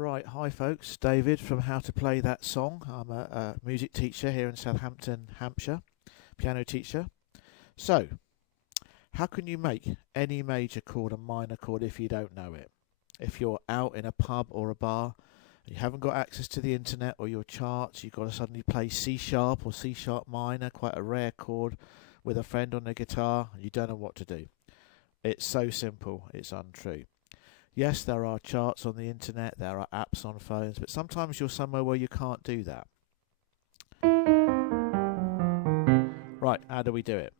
Right, hi folks, David from How to Play That Song. I'm a music teacher here in Southampton, Hampshire, piano teacher. So, how can you make any major chord a minor chord if you don't know it? If you're out in a pub or a bar, you haven't got access to the internet or your charts, you've got to suddenly play C sharp or C sharp minor, quite a rare chord, with a friend on the guitar, and you don't know what to do. It's so simple, it's untrue. Yes, there are charts on the internet, there are apps on phones, but sometimes you're somewhere where you can't do that. Right, how do we do it?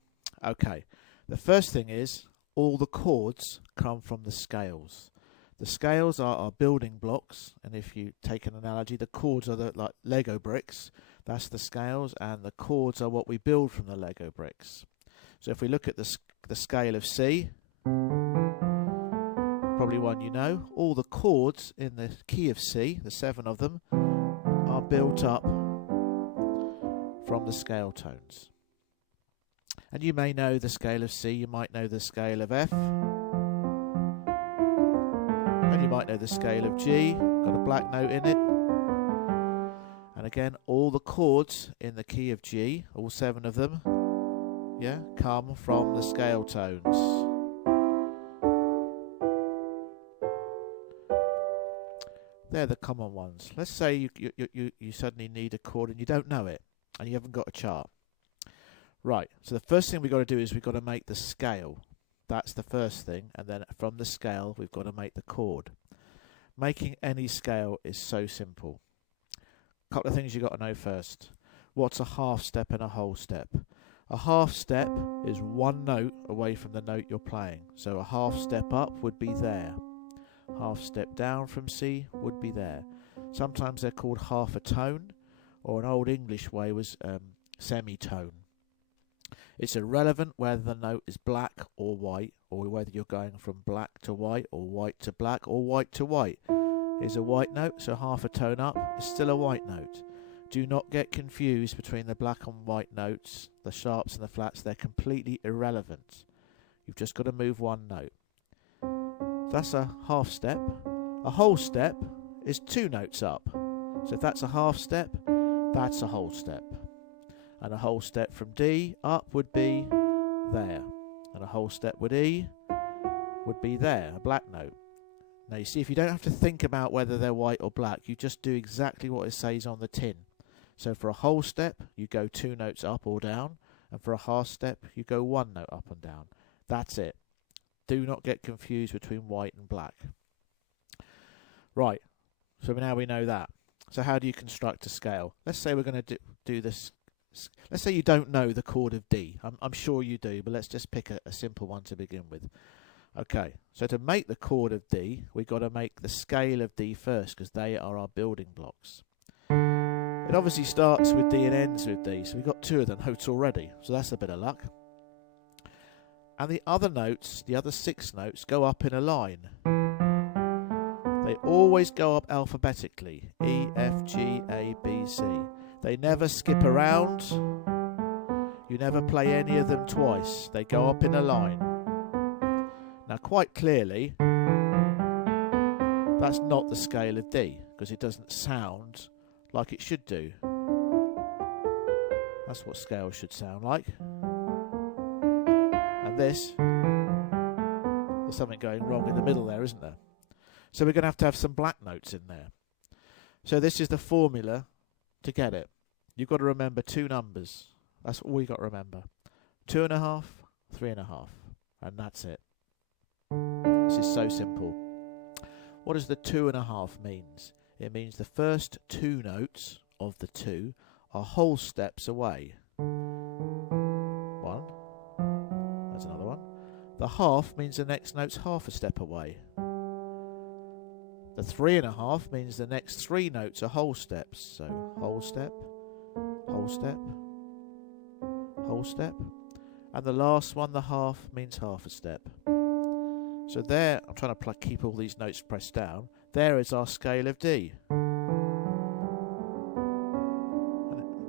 Okay, the first thing is all the chords come from the scales. The scales are our building blocks, and if you take an analogy, the chords are like Lego bricks. That's the scales, and the chords are what we build from the Lego bricks. So if we look at the scale of C, probably one you know, all the chords in the key of C, the 7 of them, are built up from the scale tones. And you may know the scale of C, you might know the scale of F, and you might know the scale of G, got a black note in it. And again, all the chords in the key of G, all 7 of them, come from the scale tones. They're the common ones. Let's say you suddenly need a chord and you don't know it, and you haven't got a chart. Right, so the first thing we've got to do is we've got to make the scale. That's the first thing, and then from the scale we've got to make the chord. Making any scale is so simple. A couple of things you've got to know first. What's a half step and a whole step? A half step is one note away from the note you're playing. So a half step up would be there. Half step down from C would be there. Sometimes they're called half a tone, or an old English way was semitone. It's irrelevant whether the note is black or white, or whether you're going from black to white, or white to black, or white to white. Here's a white note, so half a tone up is still a white note. Do not get confused between the black and white notes, the sharps and the flats. They're completely irrelevant. You've just got to move one note. That's a half step. A whole step is 2 notes up. So if that's a half step, that's a whole step. And a whole step from D up would be there. And a whole step with E would be there, a black note. Now you see, if you don't have to think about whether they're white or black, you just do exactly what it says on the tin. So for a whole step, you go 2 notes up or down. And for a half step, you go 1 note up and down. That's it. Do not get confused between white and black. Right, so now we know that. So how do you construct a scale? Let's say we're going to do this. Let's say you don't know the chord of D. I'm sure you do, but let's just pick a simple one to begin with. Okay, so to make the chord of D, we've got to make the scale of D first, because they are our building blocks. It obviously starts with D and ends with D, so we've got 2 of the notes already, so that's a bit of luck. And the other notes, the other 6 notes, go up in a line. They always go up alphabetically. E, F, G, A, B, C. They never skip around. You never play any of them twice. They go up in a line. Now quite clearly, that's not the scale of D, because it doesn't sound like it should do. That's what scales should sound like. And this, there's something going wrong in the middle there, isn't there? So we're going to have some black notes in there. So this is the formula to get it. You've got to remember 2 numbers. That's all you've got to remember. 2.5, 3.5. And that's it. This is so simple. What does the 2.5 means? It means the first 2 notes of the 2 are whole steps away. 1. That's another one. The half means the next note's half a step away. The 3.5 means the next 3 notes are whole steps. So whole step, whole step, whole step. And the last one, the half, means half a step. So there, I'm trying to keep all these notes pressed down. There is our scale of D. I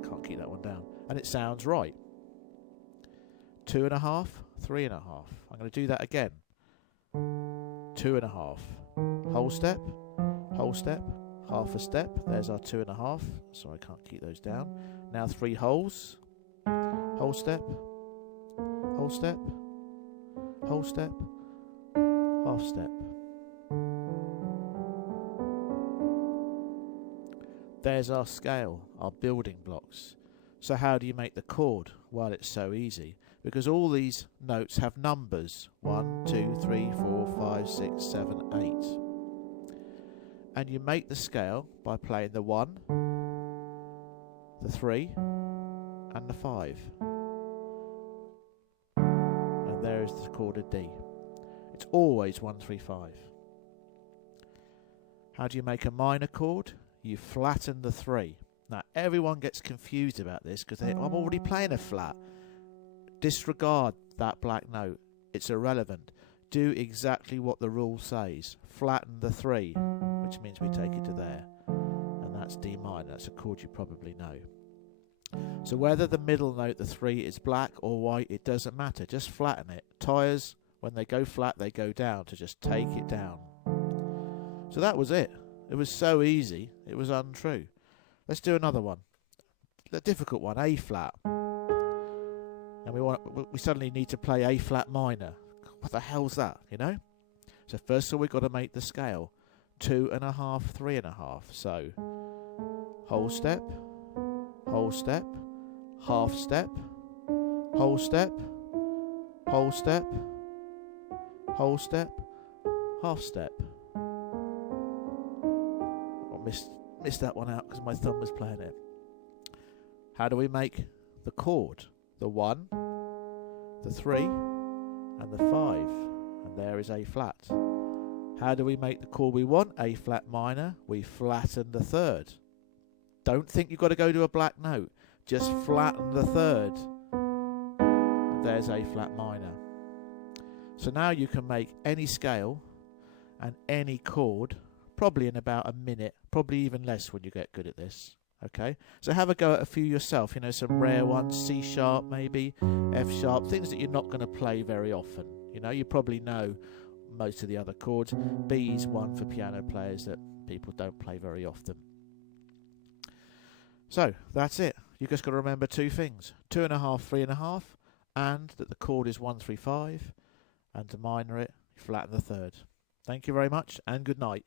can't keep that one down. And it sounds right. 2.5, 3.5. I'm going to do that again. 2.5. Whole step, whole step, half a step. There's our 2.5. So I can't keep those down. Now 3 wholes. Whole step. Whole step. Whole step. Half step. There's our scale, our building blocks. So how do you make the chord? Well, it's so easy. Because all these notes have numbers. 1, 2, 3, 4, 5, 6, 7, 8. And you make the scale by playing the 1, the 3, and the 5. And there is the chord of D. It's always 1, 3, 5. How do you make a minor chord? You flatten the 3. Now everyone gets confused about this because they think, I'm already playing a flat. Disregard that black note. It's irrelevant. Do exactly what the rule says. Flatten the 3, which means we take it to there. And that's D minor. That's a chord you probably know. So whether the middle note, the 3, is black or white, it doesn't matter. Just flatten it. Tyres, when they go flat, they go down. To just take it down. So that was it. It was so easy, it was untrue. Let's do another one. A difficult one, A flat. And we suddenly need to play A flat minor. What the hell's that, you know? So first of all, we've got to make the scale. 2.5, 3.5. So, whole step, half step, whole step, whole step, whole step, half step. Missed that one out because my thumb was playing it. How do we make the chord? The 1, the 3, and the 5. And there is A flat. How do we make the chord we want? A flat minor. We flatten the 3rd. Don't think you've got to go to a black note. Just flatten the 3rd. And there's A flat minor. So now you can make any scale and any chord probably in about a minute, probably even less when you get good at this. Okay, so have a go at a few yourself, you know, some rare ones, C sharp maybe, F sharp, things that you're not going to play very often. You know, you probably know most of the other chords. B is one for piano players that people don't play very often. So that's it. You just got to remember 2 things: 2.5, 3.5, and that the chord is 1, 3, 5, and to minor it, flatten the 3rd. Thank you very much, and good night.